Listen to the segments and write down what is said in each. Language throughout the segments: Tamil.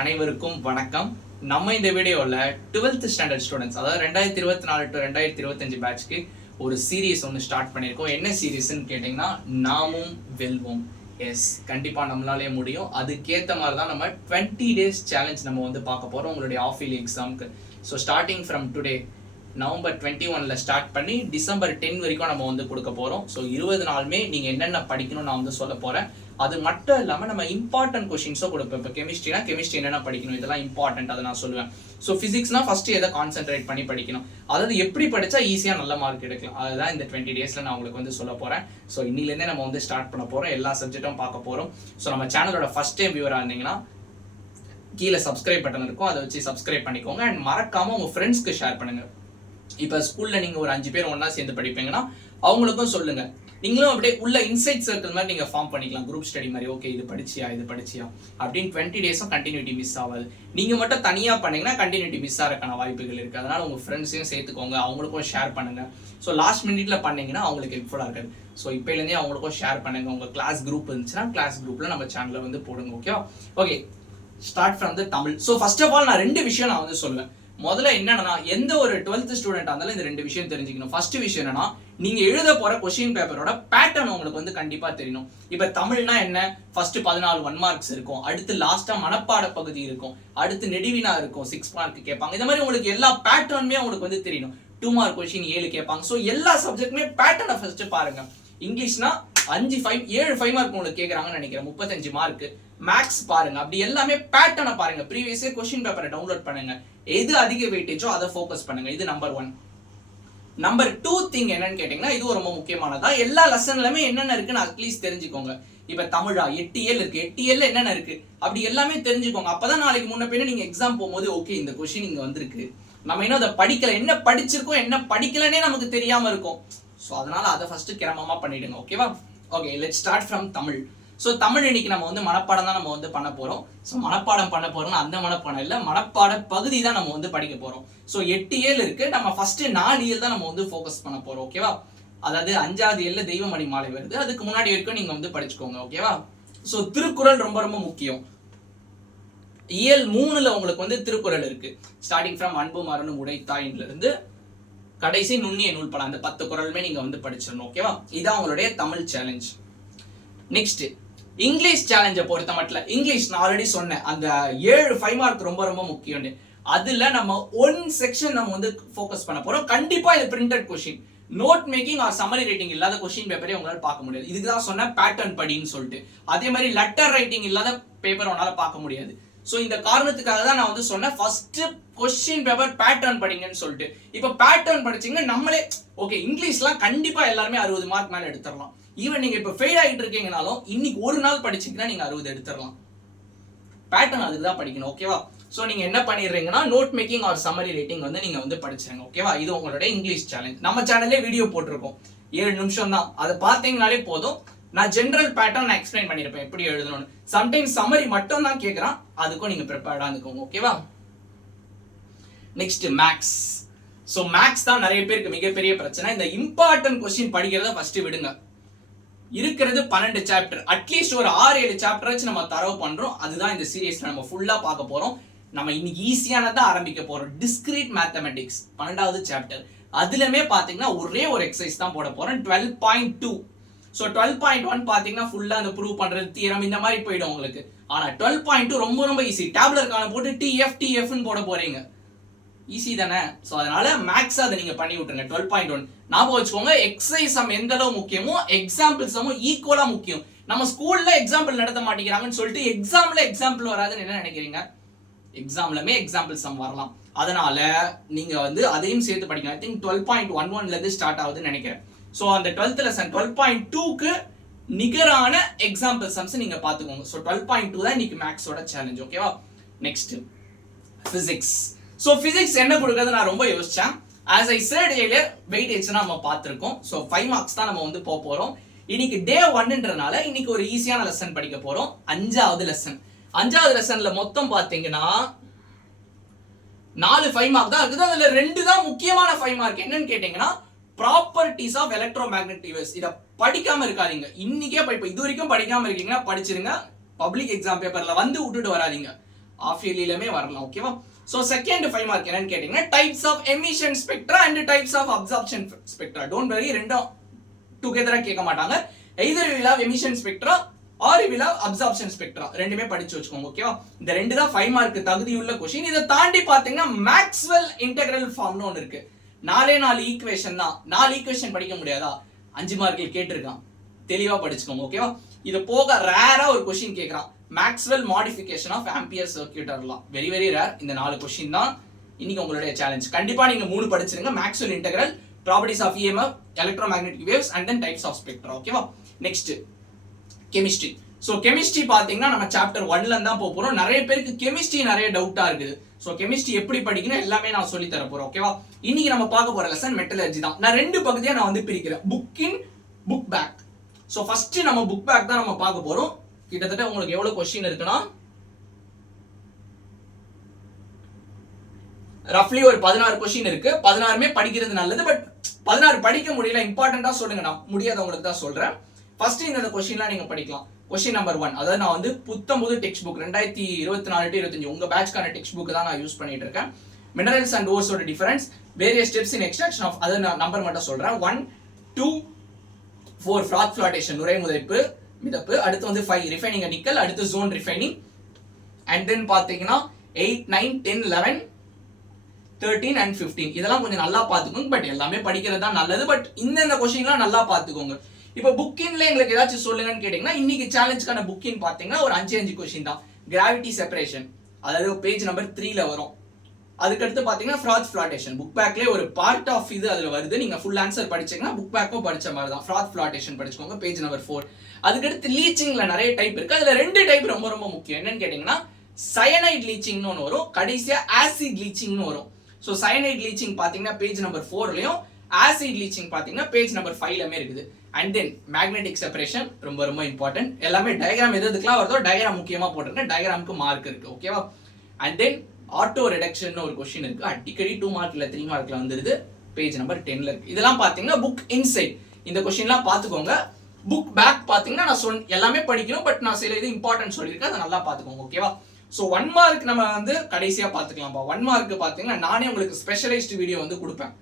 அனைவருக்கும் வணக்கம். நம்ம இந்த வீடியோவில் 12th ஸ்டாண்டர்ட் ஸ்டூடெண்ட்ஸ், அதாவது 2024 to 2025 பேட்ச்க்கு ஒரு சீரீஸ் ஒன்று ஸ்டார்ட் பண்ணியிருக்கோம். என்ன சீரீஸ்ன்னு கேட்டிங்கன்னா, நாமும் வெல்வோம். எஸ், கண்டிப்பாக நம்மளாலே முடியும். அதுக்கேற்ற மாதிரி தான் நம்ம 20 days சேலஞ்ச் நம்ம வந்து பார்க்க போகிறோம் உங்களுடைய ஆஃப் இயர்லி எக்ஸாமுக்கு. So starting from today November 21 start பண்ணி டிசம்பர் 10 வரைக்கும் நம்ம வந்து கொடுக்க போகிறோம். ஸோ 20 நாளுமே நீங்கள் என்னென்ன படிக்கணும்னு நான் வந்து சொல்ல போகிறேன். அது மட்டும் இல்லாமல் நம்ம இம்பார்ட்டன்ட் கொஷின்ஸும் கொடுப்போம். இப்போ கெமிஸ்ட்ரினா கெமிஸ்ட்ரி என்னென்ன படிக்கணும், இதெல்லாம் இம்பார்ட்டன்ட், அதை நான் சொல்லுவேன். ஸோ ஃபிசிக்ஸ்னா ஃபஸ்ட்டு எதை கான்சென்ட்ரேட் பண்ணி படிக்கணும், அதாவது எப்படி படித்தா ஈஸியாக நல்ல மார்க் எடுக்கலாம், அதுதான் இந்த 20 days நான் உங்களுக்கு வந்து சொல்ல போகிறேன். ஸோ இன்னிலேருந்தே நம்ம வந்து ஸ்டார்ட் பண்ண போகிறோம், எல்லா சப்ஜெக்ட்டும் பார்க்க போகிறோம். ஸோ நம்ம சேனலோட ஃபஸ்ட் டைம் வியூவராக இருந்தீங்கன்னா கீழே சப்ஸ்கிரைப் பட்டன் இருக்கும், அதை வச்சு சப்ஸ்கிரைப் பண்ணிக்கோங்க. அண்ட் மறக்காமல் உங்கள் ஃப்ரெண்ட்ஸ்க்கு ஷேர் பண்ணுங்கள். இப்போ ஸ்கூலில் நீங்கள் ஒரு 5 பேர் ஒன்றா சேர்ந்து படிப்பீங்கன்னா அவங்களுக்கும் சொல்லுங்கள். நீங்களும் அப்படியே உள்ள இன்சைட் சர்க்கிள் மாதிரி நீங்கள் ஃபார்ம் பண்ணிக்கலாம், குரூப் ஸ்டடி மாதிரி. ஓகே, இது படிச்சியா அப்படின்னு 20 days கண்டினியூட்டி மிஸ் ஆகாது. நீங்கள் மட்டும் தனியாக பண்ணீங்கன்னா கண்டினியூட்டி மிஸ் ஆகிறதுக்கான வாய்ப்புகள் இருக்குது. அதனால் உங்கள் ஃப்ரெண்ட்ஸையும் சேர்த்துக்கோங்க, அவங்களுக்கும் ஷேர் பண்ணுங்கள். ஸோ லாஸ்ட் மினிட்ல பண்ணீங்கன்னா அவங்களுக்கு ஹெல்ப்ஃபுல்லாக இருக்காது. ஸோ இப்போலேருந்தே அவங்களுக்கும் ஷேர் பண்ணுங்கள். உங்கள் கிளாஸ் குரூப் இருந்துச்சுன்னா கிளாஸ் குரூப்பில் நம்ம சேனலில் வந்து போடுங்க. ஓகேவா? Okay, start from the Tamil. So first of all நான் 2 விஷயம் நான் வந்து சொல்லுவேன். முதல்ல என்னன்னா, எந்த ஒரு 12th ஸ்டூடெண்ட் இருந்தாலும் இந்த 2 விஷயம் தெரிஞ்சுக்கணும். ஃபர்ஸ்ட் விஷயம் என்னன்னா, நீங்க எழுத போற கொஸ்டின் பேப்பரோட பேட்டர்ன் உங்களுக்கு வந்து கண்டிப்பா தெரியணும். இப்ப தமிழ்னா என்ன, ஃபர்ஸ்ட் 14 1 marks இருக்கும், அடுத்து லாஸ்டா மனப்பாட பகுதி இருக்கும், அடுத்து நெடுவினா இருக்கும், 6 mark கேட்பாங்க. இந்த மாதிரி உங்களுக்கு எல்லா பேட்டர்னுமே உங்களுக்கு வந்து தெரியணும். 2 mark கொஸ்டின் 7 கேட்பாங்க. ஸோ எல்லா சப்ஜெக்ட்டுமே பேட்டர்னை ஃபர்ஸ்ட் பாருங்க. இங்கிலீஷ்னா 7 5 mark உங்களுக்கு கேட்கறாங்கன்னு நினைக்கிறேன், 35 mark. மேக்ஸ் பாருங்க, அப்படி எல்லாமே பேட்டர்னை பாருங்க. ப்ரீவியஸ் இயர் கொஸ்டின் பேப்பரை டவுன்லோட் பண்ணுங்க, எது அதிக வெயிட்டேஜோ அதை ஃபோக்கஸ் பண்ணுங்க. இது நம்பர் 1. நம்பர் 2 திங் என்னன்னு கேட்டீங்கன்னா, இது ரொம்ப முக்கியமானதா. எல்லா லெசன்லயுமே என்னென்ன இருக்குன்னு அட்லீஸ்ட் தெரிஞ்சுக்கோங்க. இப்ப தமிழா 8 இயல் இருக்கு, 8 இயல்ல என்னென்ன இருக்கு அப்படி எல்லாமே தெரிஞ்சுக்கோங்க. அப்பதான் நாளைக்கு முன்ன பின்ன நீங்க எக்ஸாம் போகும்போது ஓகே இந்த கொஸ்டின் இங்க வந்திருக்கு, நம்ம இன்னும் அதை படிக்கல, என்ன படிச்சிருக்கோம் என்ன படிக்கலன்னே நமக்கு தெரியாம இருக்கும். ஸோ அதனால அதை ஃபர்ஸ்ட் கிரமமா பண்ணிடுங்க. ஓகேவா? Okay, let's start from Tamil. So Tamil இன்னைக்கு நம்ம வந்து மனப்பாடம் தான் நம்ம வந்து பண்ண போறோம். ஸோ மனப்பாடம் பண்ண போறோம்னா அந்த மனப்பாடம் இல்லை, மனப்பாட பகுதி தான் நம்ம வந்து படிக்க போறோம். ஸோ 8 இயல் இருக்கு, நம்ம ஃபர்ஸ்ட் 4 இயல் தான் நம்ம வந்து ஃபோக்கஸ் பண்ண போறோம். ஓகேவா? அதாவது 5வது இயல்ல தெய்வமணி மாலை வருது, அதுக்கு முன்னாடி வரைக்கும் நீங்க வந்து படிச்சுக்கோங்க. ஓகேவா? ஸோ திருக்குறள் ரொம்ப ரொம்ப முக்கியம். இயல் 3ல உங்களுக்கு வந்து திருக்குறள் இருக்கு. ஸ்டார்டிங் ஃப்ரம் அன்பு மரணம் உடைத்தாயின்ல இருந்து கடைசி நுண்ணிய நூல் பல, அந்த 10 குறளுமே நீங்க வந்து படிச்சிடணும். ஓகேவா? இதான் உங்களுடைய தமிழ் சேலஞ்ச். நெக்ஸ்ட் இங்கிலீஷ் சேலஞ்சை பொறுத்த மட்டும், இங்கிலீஷ் நான் ஆல்ரெடி சொன்னேன், அந்த 7 5 mark ரொம்ப ரொம்ப முக்கியம்னு. அதுல நம்ம 1 செக்ஷன் நம்ம வந்து ஃபோக்கஸ் பண்ண போறோம். கண்டிப்பா இது printed question, note making or summary writing இல்லாத கொஸ்டின் பேப்பரே உங்களால பார்க்க முடியாது. இதுக்கு தான் சொன்ன பேட்டர்ன் படின்னு சொல்லிட்டு. அதே மாதிரி லெட்டர் ரைட்டிங் இல்லாத பேப்பர் உங்களால பார்க்க முடியாது. ஸோ இந்த காரணத்துக்காக தான் நான் வந்து சொன்னேன் ஃபர்ஸ்ட் கொஸ்டின் பேப்பர் பேட்டர்ன் படிங்கன்னு சொல்லிட்டு. இப்போ பேட்டர்ன் படிச்சீங்கன்னா நம்மளே ஓகே, இங்கிலீஷ்லாம் கண்டிப்பா எல்லாருமே 60 mark மேல எடுத்துடலாம். ஈவன் நீங்க இப்ப ஃபெயில் ஆகிட்டு இருக்கீங்கனாலும் இன்னைக்கு ஒரு நாள் படிச்சீங்கன்னா நீங்க 60 எடுத்துடலாம். பேட்டர்ன் அதுக்கு தான் படிக்கணும். ஓகேவா? ஸோ நீங்க என்ன பண்ணிடுறீங்கன்னா, note making or summary writing வந்து நீங்க வந்து படிச்சிருங்க. ஓகேவா? இது உங்களுடைய இங்கிலீஷ் சேலஞ்ச். நம்ம சேனல்லே வீடியோ போட்டிருக்கோம், 7 நிமிஷம் தான், அதை பார்த்தீங்கனாலே போதும். நான் ஜென்ரல் பேட்டர்ன் நான் எக்ஸ்பிளைன் பண்ணிருப்பேன் எப்படி எழுதணும்னு. சம்டைம்ஸ் சம்மரி மட்டும் தான் கேட்கறான், அதுக்கும் நீங்க ப்ரிப்பேர்டா இருந்துக்கோங்க. ஓகேவா? Next maths. ஸோ மேக்ஸ் தான் நிறைய பேருக்கு மிகப்பெரிய பிரச்சனை. இந்த இம்பார்ட்டன்ட் கொஸ்டின் படிக்கிறத ஃபர்ஸ்ட் விடுங்க. இருக்கிறது 12 சாப்டர், அட்லீஸ்ட் ஒரு 6-7 சாப்டர் வச்சு நம்ம தரவு பண்றோம். அதுதான் இந்த சீரீஸ்ல நம்ம ஃபுல்லா பார்க்க போறோம். நம்ம இன்னைக்கு ஈஸியானதா ஆரம்பிக்க போறோம். டிஸ்கிரீட் மேத்தமெட்டிக்ஸ் 12வது சாப்டர். அதுலமே பாத்தீங்கன்னா ஒரே ஒரு எக்ஸசைஸ் தான் போட போறோம், 12.2. ஸோ 12.1 பாத்தீங்கன்னா ஃபுல்லா அந்த ப்ரூவ் பண்றது, தியரம் இந்த மாதிரி போயிடும் உங்களுக்கு. ஆனா 12.2 ரொம்ப ரொம்ப ஈஸி. டேப்லர் காலம் போட்டு TFTFன்னு போட போறீங்க, ஈஸி தானே? ஸோ அதனால மேக்ஸ் அதை நீங்க பண்ணி விட்டுருங்க. 12.1 ஞாபகம் வச்சுக்கோங்க. எக்ஸசைஸ் சம் எந்த அளவு முக்கியமோ எக்ஸாம்பிள் சம்மும் ஈக்குவலா முக்கியம். நம்ம ஸ்கூல்ல எக்ஸாம்பிள் நடத்த மாட்டேங்கிறாங்கன்னு சொல்லிட்டு எக்ஸாம்ல எக்ஸாம்பிள் வராதுன்னு என்ன நினைக்கிறீங்க? எக்ஸாம்லமே எக்ஸாம்பிள் சம் வரலாம். அதனால நீங்க வந்து அதையும் சேர்த்து படிக்கணும். ஐ திங்க் 12.11ல இருந்து ஸ்டார்ட் ஆகுதுன்னு நினைக்கிறேன். ஸோ அந்த 12th லெசன் 12.2க்கு நிகரான எக்ஸாம்பிள் சம்ஸ் நீங்க பாத்துக்கோங்க. ஸோ 12.2 தான் இன்னைக்கு மேக்ஸோட சேலஞ்ச். ஓகேவா? Next physics. ஸோ பிசிக்ஸ் என்ன கொடுக்குறது நான் ரொம்ப யோசிச்சேன். As I said earlier, weightage நம்ம பார்த்துருக்கோம். ஸோ 5 marks தான் நம்ம வந்து போக போறோம். இன்னைக்கு டே 1ன்றனால இன்னைக்கு ஒரு ஈஸியான லெசன் படிக்க போறோம். 5வது லெசன். 5வது லெசன்ல மொத்தம் பார்த்தீங்கன்னா 4 5 mark தான் இருக்குது. அதுல 2 தான் முக்கியமான 5 mark. என்னன்னு கேட்டீங்கன்னா, ப்ராப்பர்ட்டிஸ் ஆஃப் எலக்ட்ரோமேக்னெட்டிக் வேவ்ஸ். இதை படிக்காம இருக்காதீங்க. இன்னைக்கே இப்போ இது வரைக்கும் படிக்காம இருக்கீங்கன்னா படிச்சிருங்க. பப்ளிக் எக்ஸாம் பேப்பர்ல வந்து விட்டுட்டு வராதீங்க. ஆஃப் இயர்லிலுமே வரலாம். ஓகேவா? ஸோ செகண்ட் 5 மார்க் என்னன்னு கேட்டீங்கன்னா types of emission spectra and types of absorption spectra. Don't worry, ரெண்டும் டுகெதரா கேட்க மாட்டாங்க. Either we will have emission spectra or we will have absorption spectra. ரெண்டுமே படிச்சு வச்சுக்கோங்க. ஓகேவா? இந்த ரெண்டு தான் 5 மார்க் தகுதியுள்ள கொஸ்டின். இதை தாண்டி பாத்தீங்கன்னா மேக்ஸ்வெல் இன்டெகிரல் ஃபார்ம்னு ஒன்று இருக்கு. 4 ஈக்குவேஷன் தான். 4 ஈக்குவேஷன் படிக்க முடியாதா? 5 மார்க்கில் கேட்டிருக்கான். தெளிவா படிச்சுக்கோங்க. ஓகேவா? இது போக ரேரா ஒரு கொஸ்டின் கேட்கறான். Maxwell modification of Ampere circuital law. Very very rare. இந்த 4 கொஸ்டின் தான் இன்னைக்கு உங்களுடைய சேலஞ்ச். கண்டிப்பா நீங்க 3 படிச்சிருங்க. Maxwell integral, properties of EMF, electromagnetic waves and then types of spectra. ஓகேவா? Next chemistry. ஸோ கெமிஸ்ட்ரி பாத்தீங்கன்னா நம்ம சாப்டர் 1ல தான் போறோம். நிறைய பேருக்கு கெமிஸ்ட்ரி நிறைய டவுட்டா இருக்குது. ஸோ கெமிஸ்ட்ரி எப்படி படிக்கணும் எல்லாமே நான் சொல்லி தர போறேன். ஓகேவா? இன்னைக்கு நம்ம பார்க்க போற லெசன் மெட்டலர்ஜி தான். நான் 2 பகுதியா நான் வந்து பிரிக்கிறேன். புக் இன், புக் பேக். ஸோ ஃபர்ஸ்ட் நம்ம புக் பேக் தான் நம்ம பார்க்க போறோம். கிட்டத்தட்ட உங்களுக்கு எவ்வளவு கொஸ்டின் இருக்குன்னா ரஃப்லி ஒரு 16 கொஸ்டின் இருக்கு. 16மே படிக்கிறது நல்லது. பட் 16 படிக்க முடியல, இம்பார்ட்டண்டா சொல்லுங்க, நான் முடியாதவங்களுக்கு தான் சொல்றேன். ஃபர்ஸ்ட் இந்த கொஸ்டின்லாம் நீங்க படிக்கலாம். கொஸ்டின் நம்பர் 1, அதாவது நான் வந்து புத்தம்புது டெக்ஸ்ட் புக் 2024-25 உங்க பேட்ச்க்கான டெக்ஸ்ட் புக் தான் நான் யூஸ் பண்ணிட்டு இருக்கேன். மினரல்ஸ் அண்ட் ஓர்ஸோட difference, various steps in extraction of, அதை நான் நம்பர் மட்டும் சொல்றேன். 1, 2, 4 ஃப்ராத் ஃபிளாட்டேஷன், நுரை மிதப்பு. அடுத்து வந்து 5 ரிஃபைனிங் நிக்கல். அடுத்து ஜோன் ரிஃபைனிங். அண்ட் தென் பாத்தீங்கன்னா 8, 9, 10, 11, 13 and 15. இதெல்லாம் கொஞ்சம் நல்லா பாத்துக்கோங்க. பட் எல்லாமே படிக்கிறது தான் நல்லது. பட் இந்த கொஸ்டின்லாம் நல்லா பாத்துக்கோங்க. இப்போ புக்கின்ல எங்களுக்கு ஏதாச்சும் சொல்லுங்கன்னு கேட்டீங்கன்னா இன்னைக்கு சேலஞ்சுக்கான புக்கின் பாத்தீங்கன்னா ஒரு 5 கொஸ்டின் தான். கிராவிட்டி செப்பரேஷன், அதாவது பேஜ் நம்பர் 3ல வரும். அதுக்கடுத்து பாத்தீங்கன்னா ஃப்ராத் ஃபிளாட்டேஷன், புக் பேக்லேயே ஒரு பார்ட் ஆஃப் இது அதுல வருது. நீங்க ஃபுல் ஆன்சர் படிச்சீங்கன்னா புக் பேக்கும் படிச்ச மாதிரி தான். ஃப்ராத் ஃபிளாட்டேஷன் படிச்சுக்கோங்க, பேஜ் நம்பர் 4. அதுக்கடுத்து லீச்சிங்ல நிறைய டைப் இருக்கு. அதுல 2 டைப் ரொம்ப ரொம்ப முக்கியம். என்னன்னு கேட்டீங்கன்னா சயனைட் லீச்சிங்னு ஒன்று வரும், கடைசியா ஆசிட் லீச்சிங்னு வரும். ஸோ சயனைட் லீச்சிங் பாத்தீங்கன்னா பேஜ் நம்பர் 4லயும், ஆசிட் லீச்சிங் பாத்தீங்கன்னா பேஜ் நம்பர் 5லமே இருக்குது. அண்ட் தென் மேக்னெட்டிக் செப்பரேஷன் ரொம்ப ரொம்ப இம்பார்ட்டன்ட். எல்லாமே டயக்ராம் எதுக்கெல்லாம் வருதோ டயக்ராம் முக்கியமா போட்டிருக்கேன். டயக்ராமுக்கு மார்க் இருக்கு. ஓகேவா? அண்ட் தென் ஆட்டோ ரிடக்ஷன் ஒரு கொஸ்டின் இருக்கு. அடிக்கடி 2 மார்க் இல்ல 3 மார்க்ல வந்துருது. பேஜ் நம்பர் 10ல இருக்கு. இதெல்லாம் பாத்தீங்கன்னா புக் இன்சைட். இந்த கொஸ்டின்லாம் பாத்துக்கோங்க. புக் பேக் பாத்தீங்கன்னா நான் எல்லாமே படிக்கணும். பட் நான் சில இது இம்பார்ட்டன்ட் சொல்லியிருக்கேன், அதை நல்லா பாத்துக்கோங்க. ஓகேவா? ஸோ 1 மார்க் நம்ம வந்து கடைசியா பாத்துக்கலாம்ப்பா. 1 மார்க் பாத்தீங்கன்னா நானே உங்களுக்கு ஸ்பெஷலைஸ்டு வீடியோ வந்து கொடுப்பேன்.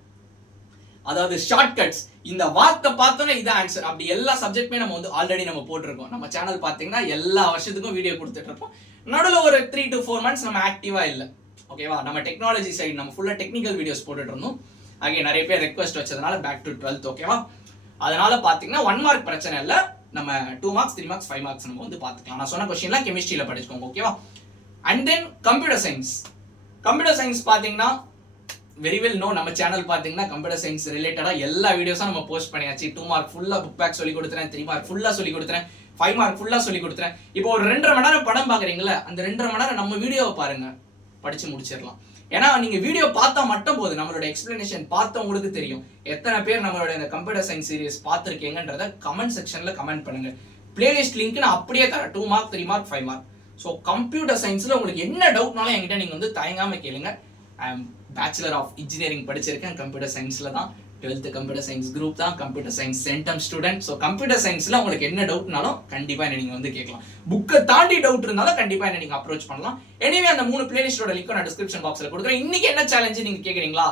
அதாவது ஷார்ட்கட்ஸ், இந்த வார்த்தை பார்த்தோன்னே இதான் ஆன்சர். அப்படி எல்லா சப்ஜெக்ட்மே நம்ம வந்து ஆல்ரெடி நம்ம போட்டிருக்கோம். நம்ம சேனல் பார்த்தீங்கன்னா எல்லா வருஷத்துக்கும் வீடியோ கொடுத்துட்டு இருப்போம். நடுவில் ஒரு 3 to 4 months நம்ம ஆக்டிவா இல்லை. ஓகேவா? நம்ம டெக்னாலஜி சைடு நம்ம ஃபுல்லாக டெக்னிக்கல் வீடியோஸ் போட்டுட்டு இருந்தோம். அங்கே நிறைய பேர் ரெக்வஸ்ட் வச்சதுனால பேக் டு 12th. ஓகேவா? அதனால பார்த்தீங்கன்னா 1 மார்க் பிரச்சனை இல்லை. நம்ம 2 மார்க்ஸ் 3 மார்க்ஸ் 5 மார்க்ஸ் நம்ம வந்து பார்த்துக்கலாம். நான் சொன்ன கொஸ்டின்லாம் கெமிஸ்ட்ரியில் படிச்சுக்கோங்க. ஓகேவா? And then computer science. Computer science பார்த்தீங்கன்னா வெரி வெல் நோ, நம்ம சேனல் பாத்தீங்கன்னா கம்ப்யூட்டர் சயின்ஸ் ரிலேட்டடா எல்லா வீடியோஸும் நம்ம போஸ்ட் பண்ணியாச்சு. 2 மார்க் ஃபுல்லா புக் பேக் சொல்லி கொடுத்துறேன், 3 மார்க் ஃபுல்லா சொல்லி கொடுத்துறேன், 5 மார்க் ஃபுல்லா சொல்லி கொடுத்துறேன். இப்போ ஒரு 2.5 மணி நேரம் படம் பாக்குறீங்களா, அந்த 2.5 மணி நேரம் நம்ம வீடியோவை பாருங்க, படிச்சு முடிச்சிடலாம். ஏன்னா நீங்க வீடியோ பார்த்தா மட்டும் போதும், நம்மளோட எக்ஸ்பிளனேஷன் பார்த்தவங்களுக்கு தெரியும். எத்தனை பேர் நம்மளோட இந்த கம்ப்யூட்டர் சயின்ஸ் சீரிஸ் பார்த்துருக்கீங்கன்றத கமெண்ட் செக்ஷன்ல கமெண்ட் பண்ணுங்க. பிளேலிஸ்ட் லிங்க் நான் அப்படியே தரேன். 2 mark 3 mark 5 mark. So computer சயின்ஸ்ல உங்களுக்கு என்ன டவுட்னாலும் என்கிட்ட நீங்க வந்து தயங்காம கேளுங்க. I am bachelor of engineering படிச்சிருக்கேன், கம்ப்யூட்டர் சயின்ஸ்ல தான். 12th கம்ப்யூட்டர் சயின்ஸ் குரூப் தான், computer science centum student. So computer சயின்ஸ்ல உங்களுக்கு என்ன டவுட்னாலும் கண்டிப்பா என்ன நீங்க வந்து கேட்கலாம். புக்கை தாண்டி டவுட் இருந்தாலும் கண்டிப்பா என்ன நீங்க அப்ரோச் பண்ணலாம். எனிவே அந்த 3 பிளேலிஸ்டோட லிங்க் நான் டிஸ்கிரிப்ஷன் பாக்ஸ்ல கொடுக்குறேன். இன்னைக்கு என்ன சேலஞ்சு நீங்க கேக்குறீங்களா?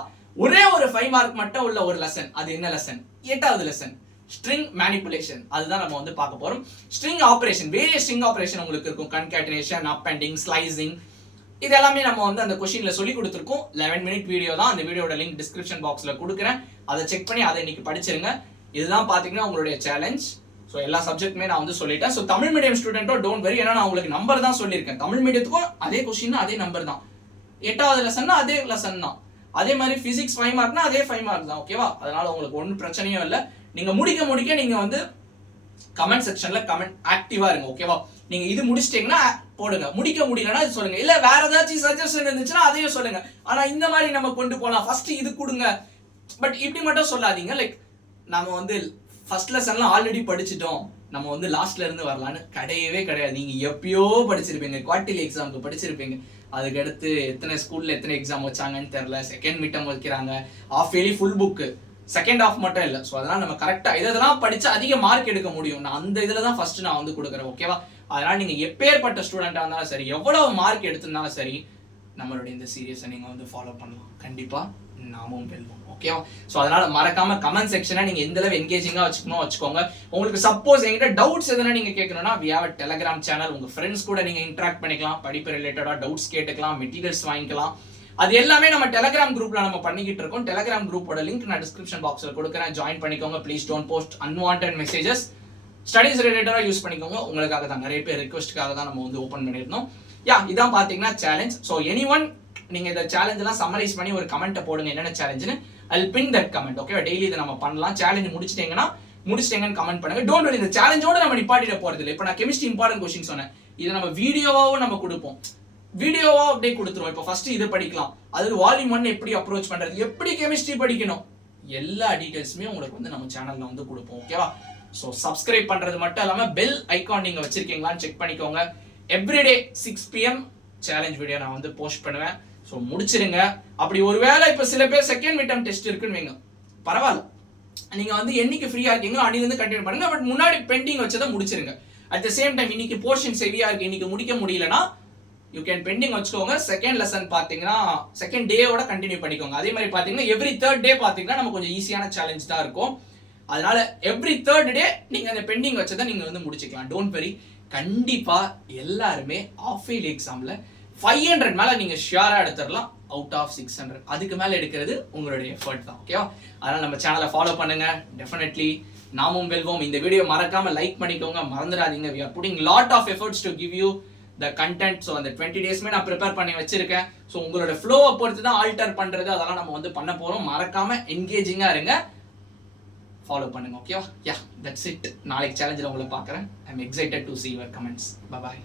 ஒரே ஒரு 5 மார்க் மட்டும் உள்ள ஒரு லெசன். அது என்ன லெசன்? 8வது லெசன், ஸ்ட்ரிங் மேனிபுலேஷன். அதுதான் நம்ம வந்து பார்க்க போறோம். String operation, various string operation உங்களுக்கு இருக்கும். கன்காட்டினேஷன், அப்பெண்டிங், ஸ்லைசிங், இது எல்லாமே நம்ம வந்து அந்த கொஸ்டின்ல சொல்லி கொடுத்துருக்கோம். 11 minute வீடியோ தான். அந்த வீடியோட லிங்க் டிஸ்கிரிப்ஷன் பாக்ஸ்ல கொடுக்குறேன். அதை செக் பண்ணி அதை இன்னைக்கு படிச்சிருங்க. இதுதான் பாத்தீங்கன்னா உங்களுடைய சேலஞ்ச். ஸோ எல்லா சப்ஜெக்ட்டுமே நான் வந்து சொல்லிட்டேன். ஸோ தமிழ் மீடியம் ஸ்டூடெண்டோ டோன்ட் வெரி, ஏன்னா நான் உங்களுக்கு நம்பர் தான் சொல்லியிருக்கேன். தமிழ் மீடியத்துக்கும் அதே கொஸ்டின் அதே நம்பர் தான். 8வது லெசன்னா அதே லெசன் தான். அதே மாதிரி பிசிக்ஸ் 5 மார்க்னா அதே 5 மார்க் தான். ஓகேவா? அதனால உங்களுக்கு ஒன்றும் பிரச்சனையும் இல்லை. நீங்க முடிக்க நீங்க வந்து கமெண்ட் செக்ஷன்ல கமெண்ட் ஆக்டிவா இருங்க. ஓகேவா? நீங்க இது முடிச்சிட்டீங்கன்னா போடுங்க, முடிக்க முடியலன்னா இது சொல்லுங்க. இல்ல வேற ஏதாச்சும் சஜஷன் இருந்துச்சுன்னா அதையும் சொல்லுங்க. ஆனா இந்த மாதிரி நம்ம கொண்டு போலாம், ஃபர்ஸ்ட் இது கொடுங்க, பட் இப்படி மட்டும் சொல்லாதீங்க. லைக் நம்ம வந்து ஃபர்ஸ்ட் லெசன்லாம் ஆல்ரெடி படிச்சுட்டோம், நம்ம வந்து லாஸ்ட்ல இருந்து வரலான்னு கிடையவே கிடையாது. நீங்க எப்பயோ படிச்சிருப்பீங்க, குவார்டர்லி எக்ஸாமுக்கு படிச்சிருப்பீங்க. அதுக்கடுத்து எத்தனை ஸ்கூல்ல எத்தனை எக்ஸாம் வச்சாங்கன்னு தெரியல. செகண்ட் மிட்டம் வைக்கிறாங்க, half yearly full book, second half மட்டும் இல்லை. ஸோ அதெல்லாம் நம்ம கரெக்டாக இதெல்லாம் படிச்சு அதிக மார்க் எடுக்க முடியும். நான் அந்த இதில் தான் ஃபர்ஸ்ட் நான் வந்து கொடுக்குறேன். ஓகேவா? அதனால நீங்க எப்பேற்பட்ட ஸ்டூடெண்டா இருந்தாலும் சரி, எவ்வளவு மார்க் எடுத்திருந்தாலும் சரி, நம்மளுடைய இந்த சீரியஸை நீங்க வந்து ஃபாலோ பண்ணலாம். கண்டிப்பா நாமும் வெல்வோம். ஓகேவா? ஸோ அதனால மறக்காம கமெண்ட் செக்ஷனை நீங்க எந்த அளவு என்கேஜிங்கா வச்சுக்கோங்க. உங்களுக்கு சப்போஸ் எங்கிட்ட டவுட்ஸ் எதுனா நீங்க கேட்கணும்னா we have a Telegram channel. உங்க ஃப்ரெண்ட்ஸ் கூட நீங்க இன்டராக்ட் பண்ணிக்கலாம், படிப்பு ரிலேட்டடா டவுட்ஸ் கேட்டுக்கலாம், மெட்டீரியல்ஸ் வாங்கிக்கலாம். அது எல்லாமே நம்ம டெலிகிராம் குரூப்ல நம்ம பண்ணிக்கிட்டு இருக்கோம். டெலிகிராம் குரூப்போட லிங்க் நான் டிஸ்கிரிப்ஷன் பாக்ஸ்ல கொடுக்குறேன், ஜாயின் பண்ணிக்கோங்க. Please don't post unwanted messages. Studies ரிலேட்டடா யூஸ் பண்ணிக்கோங்க. உங்களுக்காக தான், நிறைய பேர் ரிக்வெஸ்ட்டுக்காக தான் நம்ம வந்து ஓப்பன் பண்ணியிருந்தோம். இதான் பாத்தீங்கன்னா சேலஞ்ச். ஸோ எனிஒன் நீங்க இந்த சேலஞ்ச் எல்லாம் சம்மரைஸ் பண்ணி ஒரு கமெண்ட்டை போடுங்க, என்னென்ன சேலஞ்சுன்னு. I'll pin that comment. Okay, daily இதை நம்ம பண்ணலாம். சேலஞ்ச் முடிச்சிட்டீங்கன்னு கமெண்ட் பண்ணுங்க. டோன்ட் வரி, இந்த சேலஞ்சோட நம்ம நிப்பாட்டிட போறது இல்லை. இப்போ நான் கெமிஸ்ட்ரி இம்பார்ட்டன்ட் கொஸ்டின் சொன்னேன், இதை நம்ம வீடியோவாவும் நம்ம கொடுப்போம். வீடியோவா அப்படியே கொடுத்துருவோம். இப்போ ஃபர்ஸ்ட் இதை படிக்கலாம், அது வால்யூம் 1 எப்படி அப்ரோச் பண்றது, எப்படி கெமிஸ்ட்ரி படிக்கணும், எல்லா டீடைல்ஸுமே உங்களுக்கு வந்து நம்ம சேனல்ல வந்து கொடுப்போம். ஓகேவா? ஸோ சப்ஸ்கிரைப் பண்றது மட்டும் இல்லாம பெல் ஐகான் நீங்க வச்சிருக்கீங்களான்னு செக் பண்ணிக்கோங்க. எவ்ரிடே 6 PM சேலஞ்ச் வீடியோ நான் வந்து போஸ்ட் பண்ணுவேன். ஸோ முடிச்சிருங்க. அப்படி ஒருவேளை இப்போ சில பேர் செகண்ட் மிட் டெர்ம் டெஸ்ட் இருக்குன்னு வைங்க, பரவாயில்ல, நீங்க வந்து என்னைக்கு ஃப்ரீயா இருக்கீங்களோ அன்னிலிருந்து கண்டினியூ பண்ணுங்க. பட் முன்னாடி பெண்டிங் வச்சதை முடிச்சிருங்க. அட் த சேம் டைம் இன்னைக்கு போர்ஷன்ஸ் ஹெவியா இருக்கு, இன்னைக்கு முடிக்க முடியலன்னா யூ கேன் பெண்டிங் வச்சுக்கோங்க. செகண்ட் லெசன் பாத்தீங்கன்னா செகண்ட் டேயோட கண்டினியூ பண்ணிக்கோங்க. அதே மாதிரி பாத்தீங்கன்னா எவ்ரி தேர்ட் டே பாத்தீங்கன்னா நம்ம கொஞ்சம் ஈஸியான சேலஞ்ச் தான் இருக்கும். அதனால எவ்ரி தேர்ட் டே நீங்க அந்த பெண்டிங் வச்சதை நீங்க வந்து முடிச்சுக்கலாம். Don't worry. கண்டிப்பா எல்லாருமே ஆஃப் ஃபெயில் எக்ஸாம்ல 500 மேல நீங்க ஷியரா எடுத்துடலாம், அவுட் ஆஃப் 600. அதுக்கு மேல எடுக்கிறது உங்களுடைய எஃபர்ட் தான். ஓகேவா? அதனால நம்ம சேனலை ஃபாலோ பண்ணுங்க. டெஃபினெட்லி நாமும் வெல்வோம். இந்த வீடியோ மறக்காம லைக் பண்ணிக்கோங்க, மறந்துடாதீங்க. we are putting lot of efforts to give you the content. So அந்த 20 டேஸ்மே நான் ப்ரிப்பேர் பண்ணி வச்சிருக்கேன். ஸோ உங்களோட ஃப்ளோவை பொறுத்து தான் ஆல்டர் பண்றது, அதெல்லாம் நம்ம வந்து பண்ண போறோம். மறக்காம என்கேஜிங்கா இருங்க, ஃபாலோ பண்ணுங்க. ஓகேவா? That's it. நாளைக்கு சேலஞ்சில் உங்களை பார்க்குறேன். I am excited to see your comments. Bye bye.